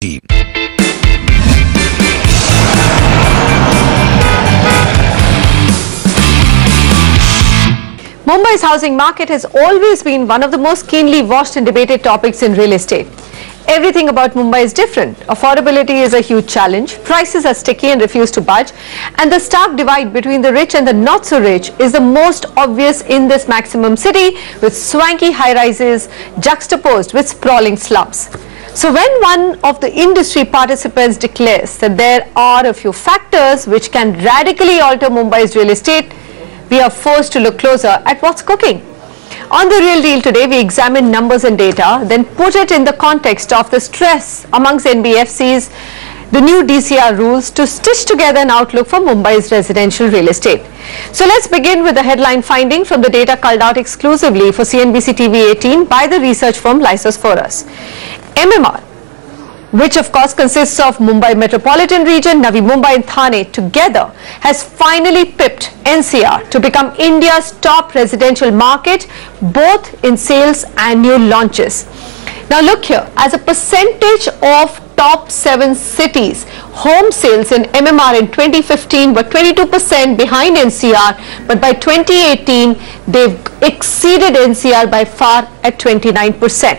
Mumbai's housing market has always been one of the most keenly watched and debated topics in real estate. Everything about Mumbai is different. Affordability is a huge challenge, prices are sticky and refuse to budge, and the stark divide between the rich and the not so rich is the most obvious in this maximum city, with swanky high-rises juxtaposed with sprawling slums. So when one of the industry participants declares that there are a few factors which can radically alter Mumbai's real estate, we are forced to look closer at what's cooking. On The Real Deal today, we examine numbers and data, then put it in the context of the stress amongst NBFCs, the new DCR rules, to stitch together an outlook for Mumbai's residential real estate. So let's begin with the headline finding from the data culled out exclusively for CNBC TV18 by the research firm Lysos for us. MMR, which of course consists of Mumbai Metropolitan Region, Navi Mumbai and Thane together, has finally pipped NCR to become India's top residential market, both in sales and new launches. Now look here, as a percentage of top 7 cities, home sales in MMR in 2015 were 22% behind NCR, but by 2018 they've exceeded NCR by far at 29%.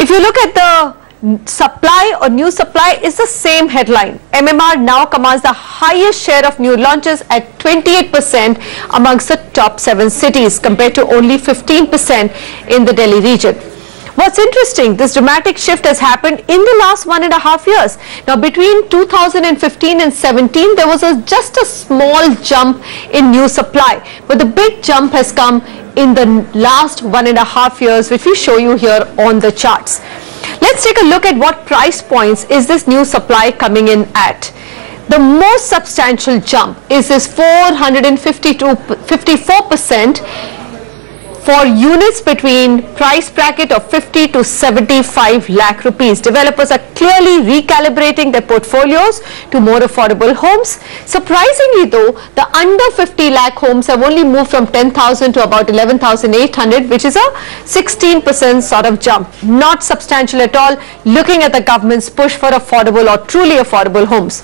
If you look at the supply or new supply, is the same headline. MMR now commands the highest share of new launches at 28% amongst the top 7 cities compared to only 15% in the Delhi region. What's interesting, this dramatic shift has happened in the last 1.5 years. Now between 2015 and 17, there was just a small jump in new supply, but the big jump has come in the last 1.5 years, which we show you here on the charts. Let's take a look at what price points is this new supply coming in at. The most substantial jump is this 454% for units between price bracket of 50 to 75 lakh rupees. Developers are clearly recalibrating their portfolios to more affordable homes. Surprisingly though, the under 50 lakh homes have only moved from 10,000 to about 11,800, which is a 16% sort of jump. Not substantial at all, looking at the government's push for affordable or truly affordable homes.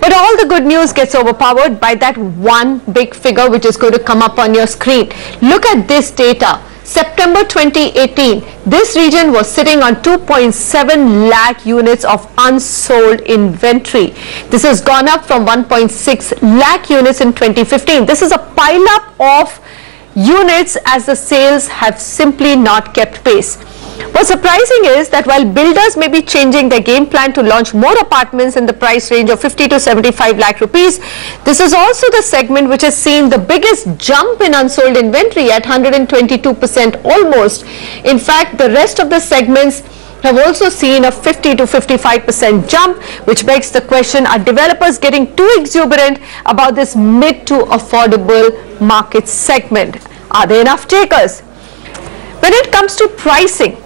But all the good news gets overpowered by that one big figure which is going to come up on your screen. Look at this data. September 2018, this region was sitting on 2.7 lakh units of unsold inventory. This has gone up from 1.6 lakh units in 2015. This is a pile-up of units as the sales have simply not kept pace. What's surprising is that while builders may be changing their game plan to launch more apartments in the price range of 50 to 75 lakh rupees, this is also the segment which has seen the biggest jump in unsold inventory at 122% almost. In fact, the rest of the segments have also seen a 50 to 55% jump, which begs the question, are developers getting too exuberant about this mid to affordable market segment? Are there enough takers? When it comes to pricing,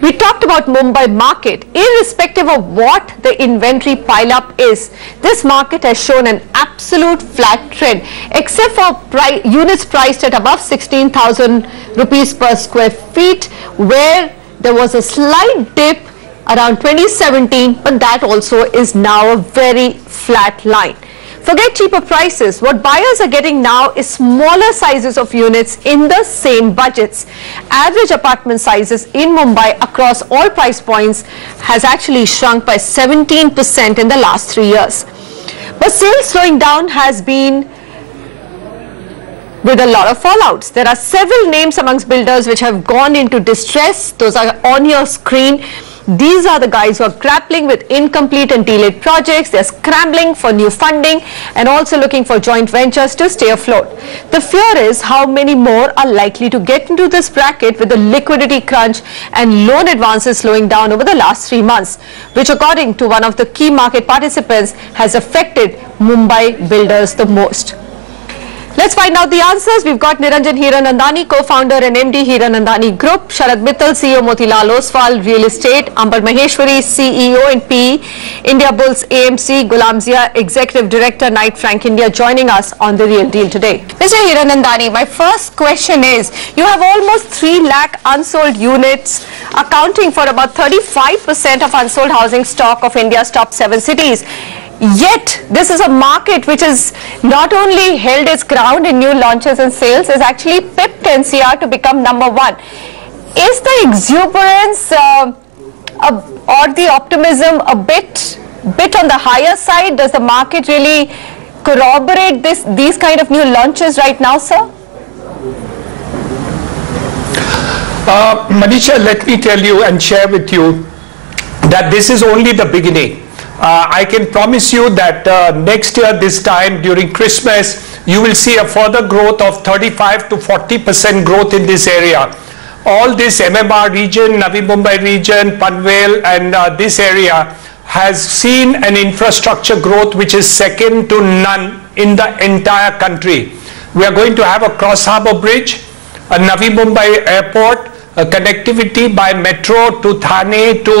we talked about Mumbai market. Irrespective of what the inventory pile-up is, this market has shown an absolute flat trend, except for units priced at above 16,000 rupees per square feet, where there was a slight dip around 2017, but that also is now a very flat line. Forget cheaper prices. What buyers are getting now is smaller sizes of units in the same budgets. Average apartment sizes in Mumbai across all price points has actually shrunk by 17% in the last 3 years. But sales slowing down has been with a lot of fallouts. There are several names amongst builders which have gone into distress. Those are on your screen. These are the guys who are grappling with incomplete and delayed projects. They're scrambling for new funding and also looking for joint ventures to stay afloat. The fear is how many more are likely to get into this bracket with the liquidity crunch and loan advances slowing down over the last 3 months, which according to one of the key market participants has affected Mumbai builders the most. Let's find out the answers. We've got Niranjan Hiranandani, co-founder and MD Hiranandani Group, Sharad Mittal, CEO Motilal Oswal Real Estate, Amber Maheshwari, CEO and PE, India Bulls AMC, Gulam Zia, Executive Director, Knight Frank India, joining us on The Real Deal today. Mr. Hiranandani, my first question is, you have almost 3 lakh unsold units, accounting for about 35% of unsold housing stock of India's top 7 cities. Yet, this is a market which has not only held its ground in new launches and sales, has actually pipped NCR to become #1. Is the exuberance or the optimism a bit on the higher side? Does the market really corroborate these kind of new launches right now, sir? Manisha, let me tell you and share with you that this is only the beginning. I can promise you that next year this time during Christmas you will see a further growth of 35 to 40% growth in this area. All this MMR region, Navi Mumbai region, Panvel and this area has seen an infrastructure growth which is second to none in the entire country. We are going to have a cross-harbour bridge, a Navi Mumbai airport, connectivity by metro to Thane to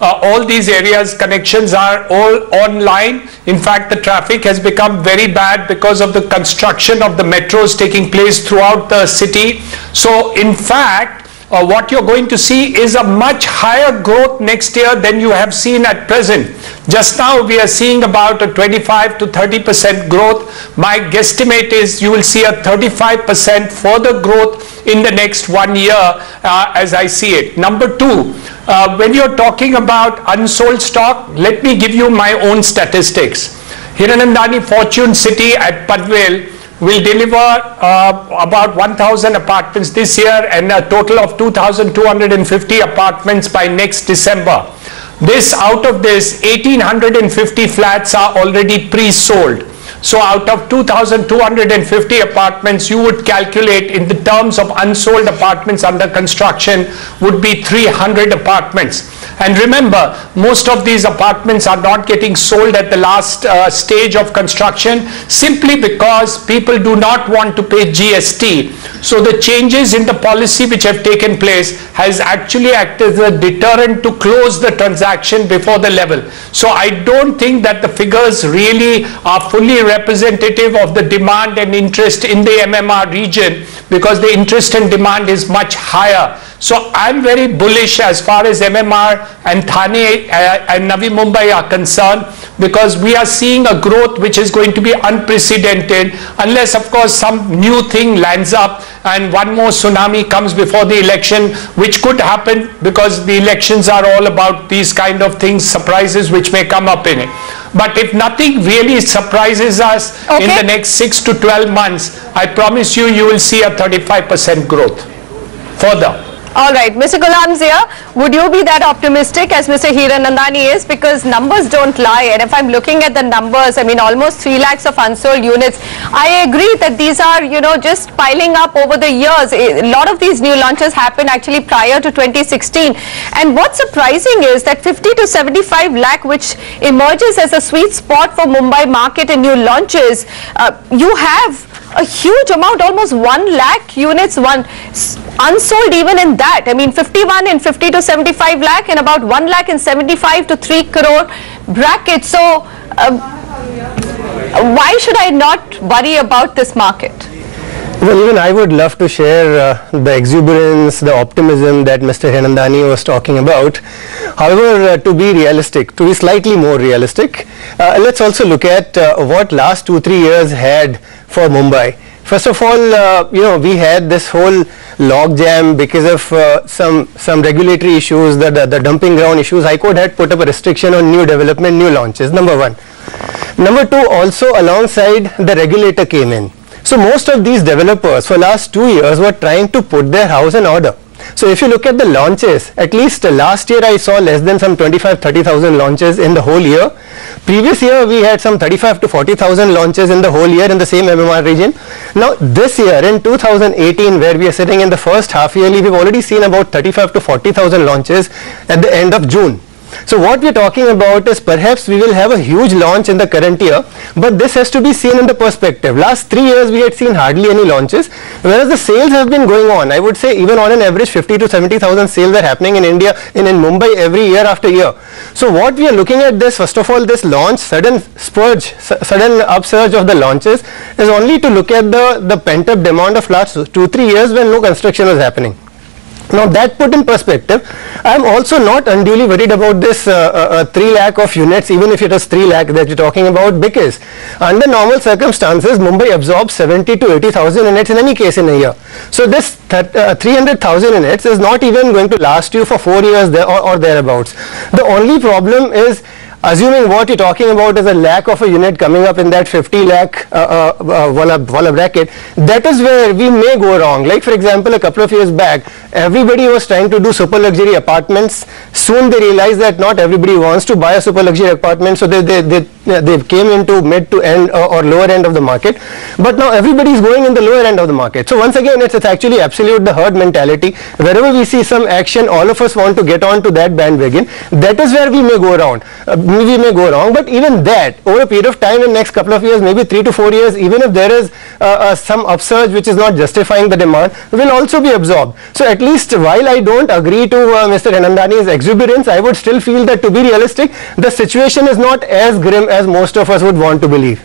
all these areas. Connections are all online. In fact, the traffic has become very bad because of the construction of the metros taking place throughout the city. So in fact, what you're going to see is a much higher growth next year than you have seen at present. Just now we are seeing about a 25 to 30% growth. My guesstimate is you will see a 35% further growth in the next 1 year as I see it. Number 2, when you're talking about unsold stock, let me give you my own statistics. Hiranandani Fortune City at Panvel will deliver about 1,000 apartments this year and a total of 2,250 apartments by next December. Out of this, 1,850 flats are already pre-sold. So out of 2,250 apartments, you would calculate in the terms of unsold apartments under construction would be 300 apartments. And remember, most of these apartments are not getting sold at the last stage of construction simply because people do not want to pay GST. So the changes in the policy which have taken place has actually acted as a deterrent to close the transaction before the level. So I don't think that the figures really are fully representative of the demand and interest in the MMR region, because the interest and demand is much higher. So I'm very bullish as far as MMR and Thane and Navi Mumbai are concerned, because we are seeing a growth which is going to be unprecedented, unless of course some new thing lands up and one more tsunami comes before the election, which could happen because the elections are all about these kind of things, surprises which may come up in it. But if nothing really surprises us in the next 6 to 12 months, I promise you, you will see a 35% growth further. All right, Mr. Gulam Zia, would you be that optimistic as Mr. Hiranandani is? Because numbers don't lie, and if I'm looking at the numbers, I mean almost 3 lakhs of unsold units. I agree that these are, you know, just piling up over the years. A lot of these new launches happened actually prior to 2016. And what's surprising is that 50 to 75 lakh, which emerges as a sweet spot for Mumbai market and new launches, you have a huge amount, almost 1 lakh units, unsold even in that. I mean 51 in 50 to 75 lakh and about 1 lakh in 75 to 3 crore bracket. So why should I not worry about this market? Well, even I would love to share the exuberance, the optimism that Mr. Hiranandani was talking about. However, to be realistic, to be slightly more realistic, let's also look at what last 2-3 years had for Mumbai. First of all, you know, we had this whole logjam because of some regulatory issues, the dumping ground issues. High Court had put up a restriction on new development, new launches, number 1. Number 2, also alongside the regulator came in. So most of these developers for last 2 years were trying to put their house in order. So if you look at the launches, at least last year I saw less than some 25-30,000 launches in the whole year. Previous year we had some 35 to 40,000 launches in the whole year in the same MMR region. Now this year in 2018, where we are sitting in the first half yearly, we've already seen about 35 to 40,000 launches at the end of June. So what we're talking about is perhaps we will have a huge launch in the current year, but this has to be seen in the perspective. Last 3 years we had seen hardly any launches, whereas the sales have been going on. I would say even on an average 50 to 70,000 sales are happening in India, in Mumbai every year after year. So what we are looking at this, first of all, this launch, sudden upsurge of the launches is only to look at the pent-up demand of last 2-3 years when no construction was happening. Now that put in perspective, I am also not unduly worried about this 3 lakh of units, even if it is 3 lakh that you're talking about, because under normal circumstances Mumbai absorbs 70 to 80,000 units in any case in a year. So this 300,000 units is not even going to last you for 4 years or thereabouts. The only problem is, assuming what you're talking about is a lakh of a unit coming up in that 50 lakh wala bracket, that is where we may go wrong. Like for example, a couple of years back, everybody was trying to do super luxury apartments. Soon they realized that not everybody wants to buy a super luxury apartment, so they came into mid to end or lower end of the market. But now everybody is going in the lower end of the market. So once again, it's actually absolute the herd mentality. Wherever we see some action, all of us want to get on to that bandwagon. That is where we may go around. We may go wrong, but even that, over a period of time in next couple of years, maybe 3 to 4 years, even if there is some upsurge which is not justifying the demand, will also be absorbed. So at least while I don't agree to Mr. Hinandani's exuberance, I would still feel that to be realistic, the situation is not as grim as most of us would want to believe.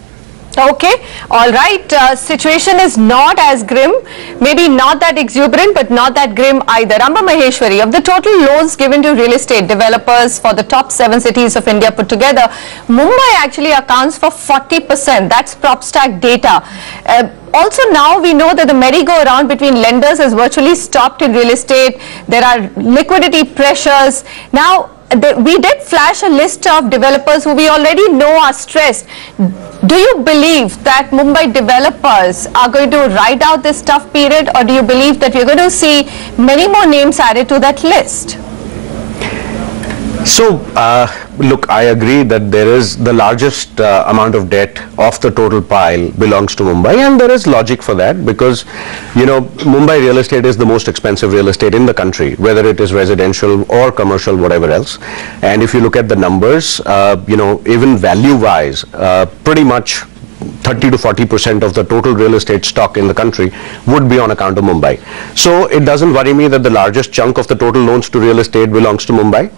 Okay, all right. Situation is not as grim, maybe not that exuberant, but not that grim either. Amba Maheshwari, of the total loans given to real estate developers for the top 7 cities of India put together, Mumbai actually accounts for 40%. That's PropStack data. Also now we know that the merry-go-round between lenders has virtually stopped in real estate. There are liquidity pressures. Now, we did flash a list of developers who we already know are stressed. Do you believe that Mumbai developers are going to ride out this tough period, or do you believe that we're going to see many more names added to that list? So, look, I agree that there is the largest amount of debt of the total pile belongs to Mumbai, and there is logic for that because, you know, Mumbai real estate is the most expensive real estate in the country, whether it is residential or commercial, whatever else. And if you look at the numbers, you know, even value-wise, pretty much 30 to 40% of the total real estate stock in the country would be on account of Mumbai. So it doesn't worry me that the largest chunk of the total loans to real estate belongs to Mumbai.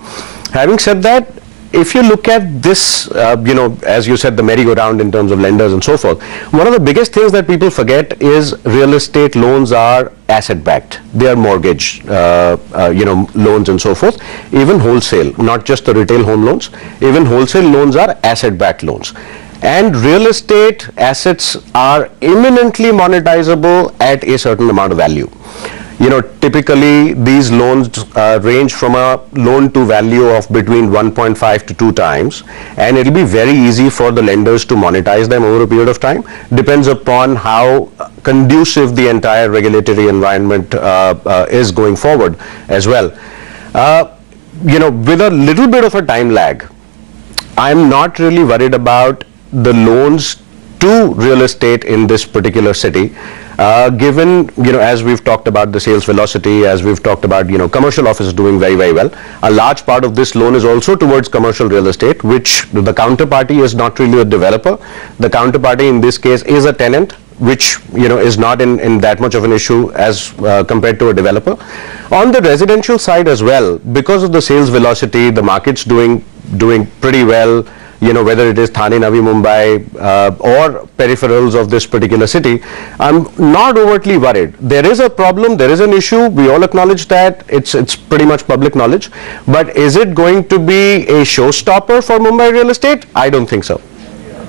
Having said that, if you look at this, you know, as you said, the merry-go-round in terms of lenders and so forth, one of the biggest things that people forget is real estate loans are asset-backed. They are mortgage, you know, loans and so forth. Even wholesale, not just the retail home loans, even wholesale loans are asset-backed loans. And real estate assets are imminently monetizable at a certain amount of value. You know, typically these loans range from a loan to value of between 1.5 to 2 times, and it will be very easy for the lenders to monetize them over a period of time. Depends upon how conducive the entire regulatory environment is going forward as well. You know, with a little bit of a time lag, I'm not really worried about the loans to real estate in this particular city, given, you know, as we've talked about the sales velocity, as we've talked about, you know, commercial office doing very, very well. A large part of this loan is also towards commercial real estate, which the counterparty is not really a developer. The counterparty in this case is a tenant, which, you know, is not in that much of an issue as compared to a developer. On the residential side as well, because of the sales velocity, the market's doing pretty well. You know, whether it is Thane, Navi Mumbai or peripherals of this particular city, I'm not overtly worried. There is a problem, there is an issue, we all acknowledge that, it's pretty much public knowledge, but is it going to be a showstopper for Mumbai real estate? I don't think so.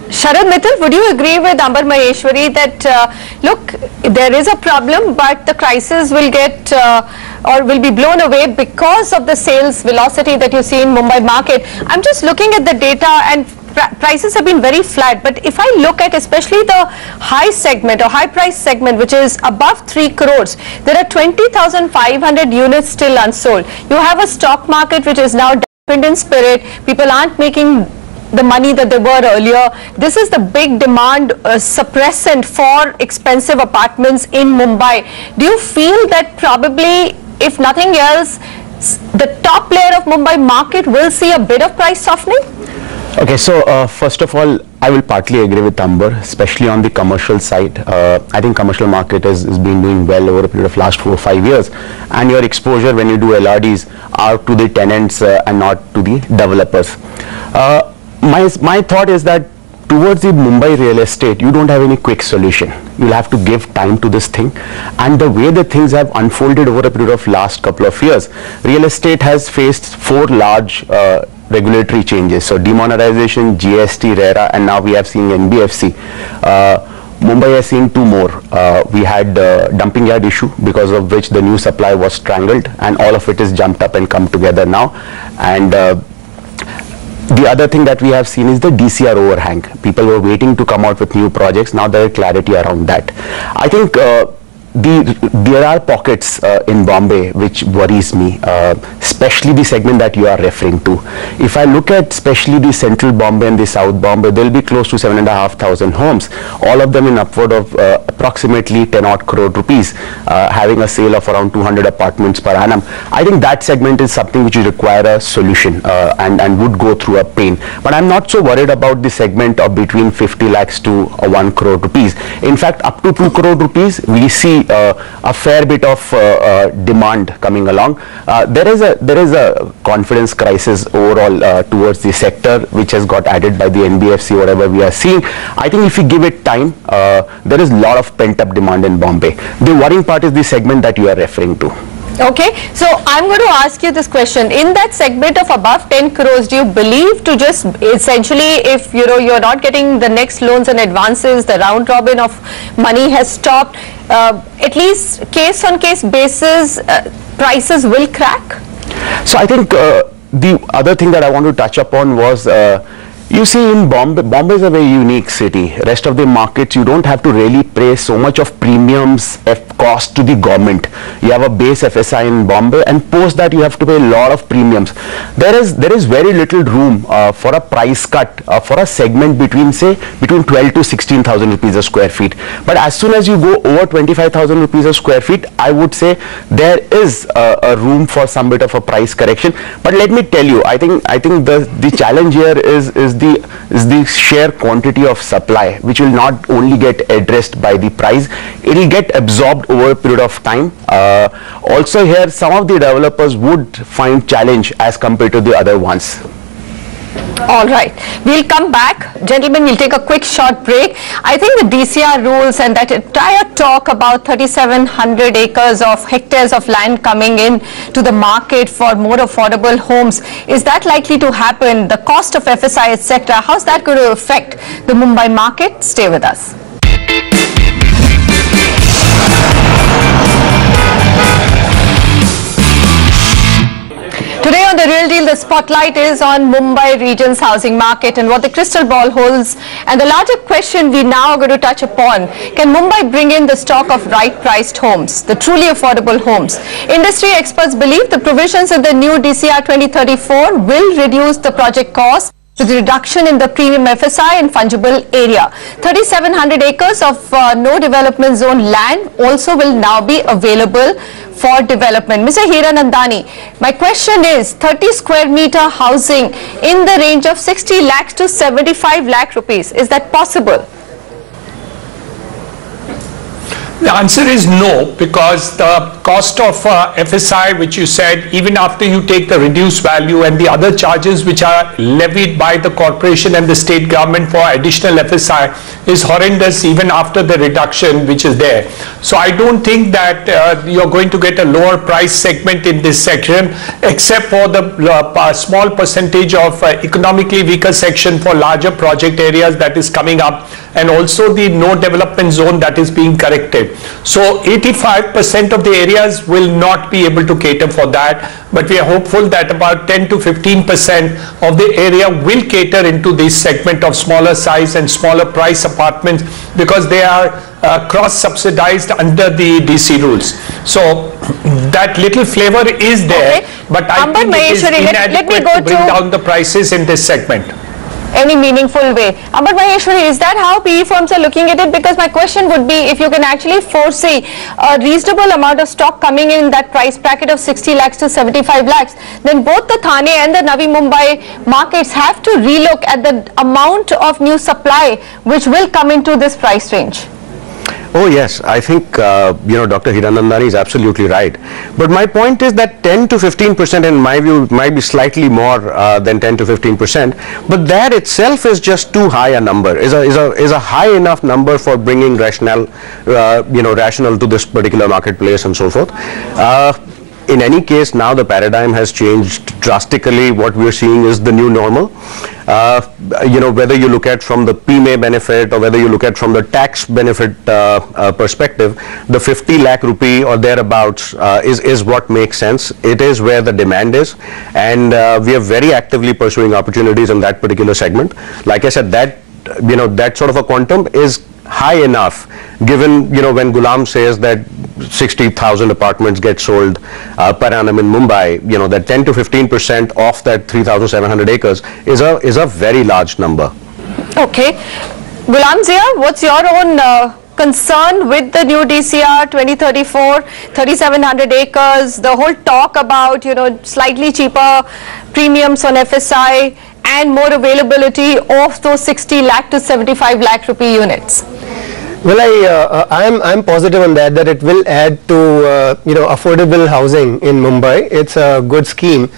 Sharad Mittal, would you agree with Ambar Maheshwari that, look, there is a problem, but the crisis will get or will be blown away because of the sales velocity that you see in Mumbai market? I'm just looking at the data, and prices have been very flat, but if I look at especially the high segment or high price segment, which is above 3 crores, there are 20,500 units still unsold. You have a stock market which is now dampened in spirit. People aren't making the money that they were earlier. This is the big demand suppressant for expensive apartments in Mumbai. Do you feel that probably, if nothing else, the top layer of Mumbai market will see a bit of price softening? Okay, so first of all, I will partly agree with Amber, especially on the commercial side. I think commercial market has been doing well over a period of last 4 or 5 years, and your exposure when you do LRDs are to the tenants and not to the developers. My thought is that towards the Mumbai real estate, you don't have any quick solution. You'll have to give time to this thing, and the way the things have unfolded over a period of last couple of years, real estate has faced 4 large regulatory changes. So demonetization, GST, RERA, and now we have seen NBFC. Mumbai has seen 2 more. We had dumping yard issue, because of which the new supply was strangled, and all of it is jumped up and come together now. And the other thing that we have seen is the DCR overhang. People were waiting to come out with new projects. Now there is clarity around that. I think there are pockets in Bombay which worries me, especially the segment that you are referring to. If I look at especially the central Bombay and the south Bombay, there will be close to 7,500 homes, all of them in upward of approximately 10 odd crore rupees, having a sale of around 200 apartments per annum. I think that segment is something which will require a solution and would go through a pain. But I'm not so worried about the segment of between 50 lakhs to 1 crore rupees. In fact, up to 2 crore rupees, we see a fair bit of demand coming along. There is a confidence crisis overall towards the sector, which has got added by the NBFC, whatever we are seeing. I think if we give it time, there is a lot of pent-up demand in Bombay. The worrying part is the segment that you are referring to. Okay, so I'm going to ask you this question. In that segment of above 10 crores, do you believe to just essentially, if you're not getting the next loans and advances, the round robin of money has stopped, at least case on case basis, prices will crack? So I think the other thing that I want to touch upon was, you see, in Bombay is a very unique city. Rest of the markets, you don't have to really pay so much of premiums cost to the government. You have a base FSI in Bombay, and post that you have to pay a lot of premiums. There is very little room for a price cut for a segment between 12 to 16,000 rupees a square feet. But as soon as you go over 25,000 rupees a square feet, I would say there is a room for some bit of a price correction. But let me tell you, I think the challenge here is the sheer quantity of supply, which will not only get addressed by the price, it will get absorbed over a period of time. Also here, some of the developers would find challenge as compared to the other ones. All right, we'll come back. Gentlemen, we'll take a quick short break. I think the DCR rules and that entire talk about 3,700 acres of hectares of land coming in to the market for more affordable homes, is that likely to happen? The cost of FSI, etc., how's that going to affect the Mumbai market? Stay with us. Today on The Real Deal, the spotlight is on Mumbai region's housing market and what the crystal ball holds. And the larger question we now are going to touch upon, can Mumbai bring in the stock of right-priced homes, the truly affordable homes? Industry experts believe the provisions in the new DCR 2034 will reduce the project cost to the reduction in the premium FSI and fungible area. 3,700 acres of no development zone land also will now be available for development. Mr. Hiranandani, my question is 30 square meter housing in the range of 60 lakhs to 75 lakh rupees. Is that possible? The answer is no, because the cost of FSI, which you said, even after you take the reduced value and the other charges which are levied by the corporation and the state government for additional FSI, is horrendous even after the reduction which is there. So I don't think that you're going to get a lower price segment in this section, except for the small percentage of economically weaker section for larger project areas that is coming up, and also the no development zone that is being corrected. So 85% of the areas will not be able to cater for that, but we are hopeful that about 10 to 15% of the area will cater into this segment of smaller size and smaller price apartments, because they are cross-subsidized under the DC rules. So that little flavor is there, okay, but I think it is inadequate to bring down the prices in this segment. any meaningful way. But Maheshwari, is that how PE firms are looking at it? Because my question would be, if you can actually foresee a reasonable amount of stock coming in that price bracket of 60 lakhs to 75 lakhs, then both the Thane and the Navi Mumbai markets have to relook at the amount of new supply which will come into this price range. Oh yes, I think Dr. Hiranandani is absolutely right. But my point is that 10 to 15% in my view might be slightly more than 10 to 15%. But that itself is just too high a number. Is a high enough number for bringing rational to this particular marketplace and so forth. In any case, now the paradigm has changed drastically. What we're seeing is the new normal. Whether you look at from the PMA benefit or whether you look at from the tax benefit perspective, the 50 lakh rupee or thereabouts is what makes sense. It is where the demand is, and we are very actively pursuing opportunities in that particular segment. Like I said, that sort of a quantum is high enough, given when Ghulam says that 60,000 apartments get sold per annum in Mumbai, that 10 to 15% of that 3,700 acres is a very large number. Okay, Ghulam Zia, what's your own concern with the new DCR 2034, 3,700 acres, the whole talk about slightly cheaper premiums on FSI and more availability of those 60 lakh to 75 lakh rupee units? Well, I'm positive on that it will add to affordable housing in Mumbai. It's a good scheme.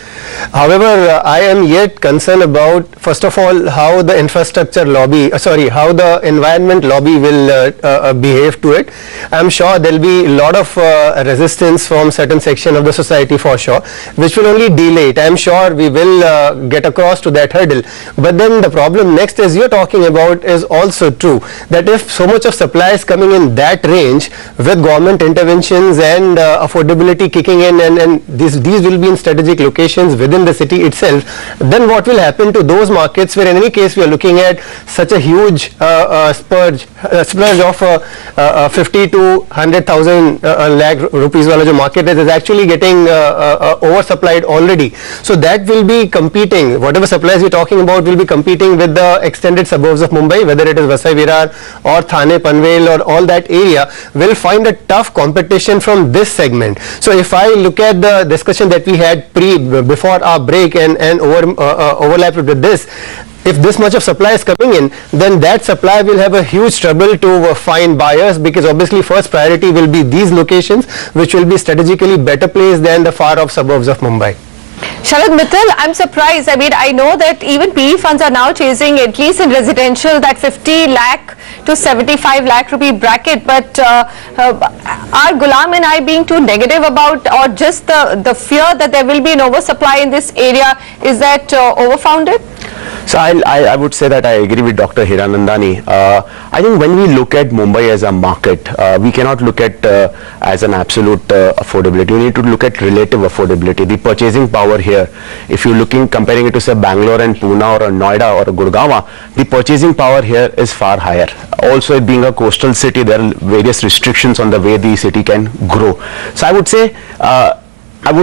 However, I am yet concerned about, first of all, how the infrastructure lobby, how the environment lobby will behave to it. I'm sure there'll be a lot of resistance from certain section of the society for sure, which will only delay it. I'm sure we will get across to that hurdle. But then the problem next, as you're talking about, is also true, that if so much of supply is coming in that range with government interventions and affordability kicking in, and these will be in strategic locations within the city itself, then what will happen to those markets where in any case we are looking at such a huge splurge of 50 to 100,000 lakh rupees wala jo market is actually getting oversupplied already. So that will be competing, whatever supplies we're talking about will be competing with the extended suburbs of Mumbai, whether it is Vasai Virar or Thane, Panvel or all that area, will find a tough competition from this segment. So if I look at the discussion that we had before our break and overlap with this, if this much of supply is coming in, then that supply will have a huge trouble to find buyers, because obviously first priority will be these locations, which will be strategically better placed than the far off suburbs of Mumbai. Sharad Mittal, I'm surprised. I mean, I know that even PE funds are now chasing, at least in residential, that 50 lakh to 75 lakh rupee bracket, but are Ghulam and I being too negative about, or just the fear that there will be an oversupply in this area, is that overfounded? So I would say that I agree with Dr. Hiranandani. I think when we look at Mumbai as a market, we cannot look at as an absolute affordability. We need to look at relative affordability. The purchasing power here, if you're comparing it to say Bangalore and Pune or a Noida or a Gurgaon, the purchasing power here is far higher. Also, it being a coastal city, there are various restrictions on the way the city can grow. So I would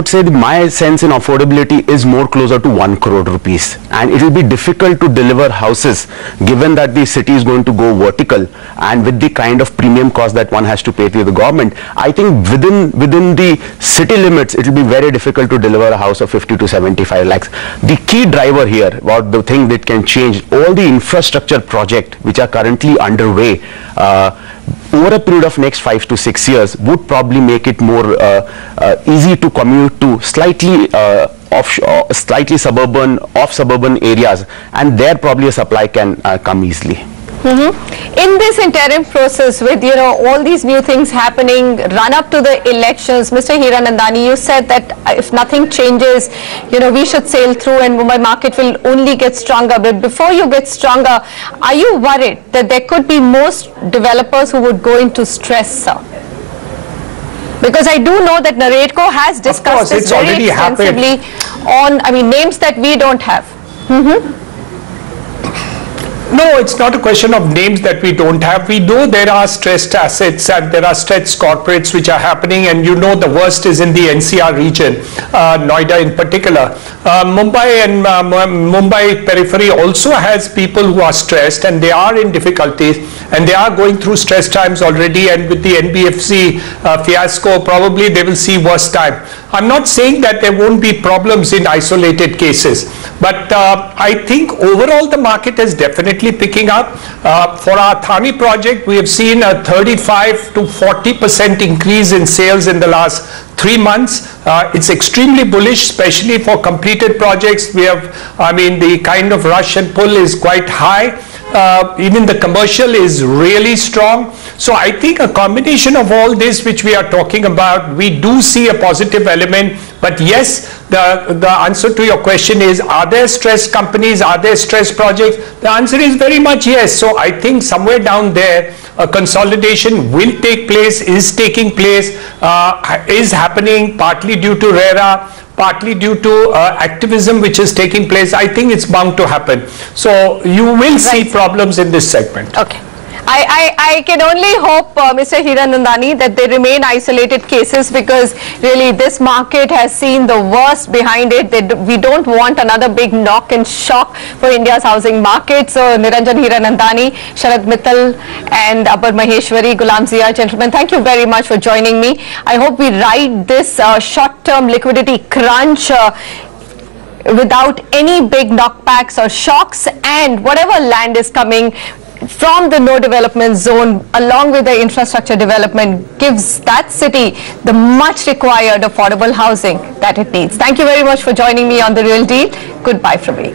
say my sense in affordability is more closer to 1 crore rupees, and it will be difficult to deliver houses given that the city is going to go vertical, and with the kind of premium cost that one has to pay to the government. I think within the city limits it will be very difficult to deliver a house of 50 to 75 lakhs. The key driver here, about the thing that can change, all the infrastructure projects which are currently underway over a period of next 5 to 6 years would probably make it more easy to commute to slightly slightly suburban, off-suburban areas, and there probably a supply can come easily. In this interim process, with all these new things happening, run up to the elections, Mr. Hiranandani, you said that if nothing changes, we should sail through and Mumbai market will only get stronger. But before you get stronger, are you worried that there could be most developers who would go into stress, sir? Because I do know that Naredco has discussed this very extensively on, names that we don't have. No, it's not a question of names that we don't have. We know there are stressed assets and there are stressed corporates which are happening, and you know the worst is in the NCR region, Noida in particular. Mumbai and Mumbai periphery also has people who are stressed, and they are in difficulties, and they are going through stress times already, and with the NBFC fiasco, probably they will see worse time. I'm not saying that there won't be problems in isolated cases, but I think overall the market is definitely picking up. For our Thane project, we have seen a 35 to 40% increase in sales in the last 3 months. It's extremely bullish, especially for completed projects. We have, I mean, the kind of rush and pull is quite high. Even the commercial is really strong. So I think a combination of all this which we are talking about, we do see a positive element. But yes, the answer to your question is, are there stressed companies, are there stressed projects? The answer is very much yes. So I think somewhere down there, a consolidation will take place, is taking place, is happening, partly due to RERA, partly due to activism which is taking place. I think it's bound to happen. So you will see problems in this segment. Okay. I can only hope, Mr. Hiranandani, that they remain isolated cases, because really this market has seen the worst behind it. We don't want another big knock and shock for India's housing market. So Niranjan Hiranandani, Sharad Mittal and Abbar Maheshwari, Gulam Zia, gentlemen, thank you very much for joining me. I hope we ride this short-term liquidity crunch without any big knockbacks or shocks, and whatever land is coming from the no development zone along with the infrastructure development gives that city the much required affordable housing that it needs. Thank you very much for joining me on The Real Deal. Goodbye from me.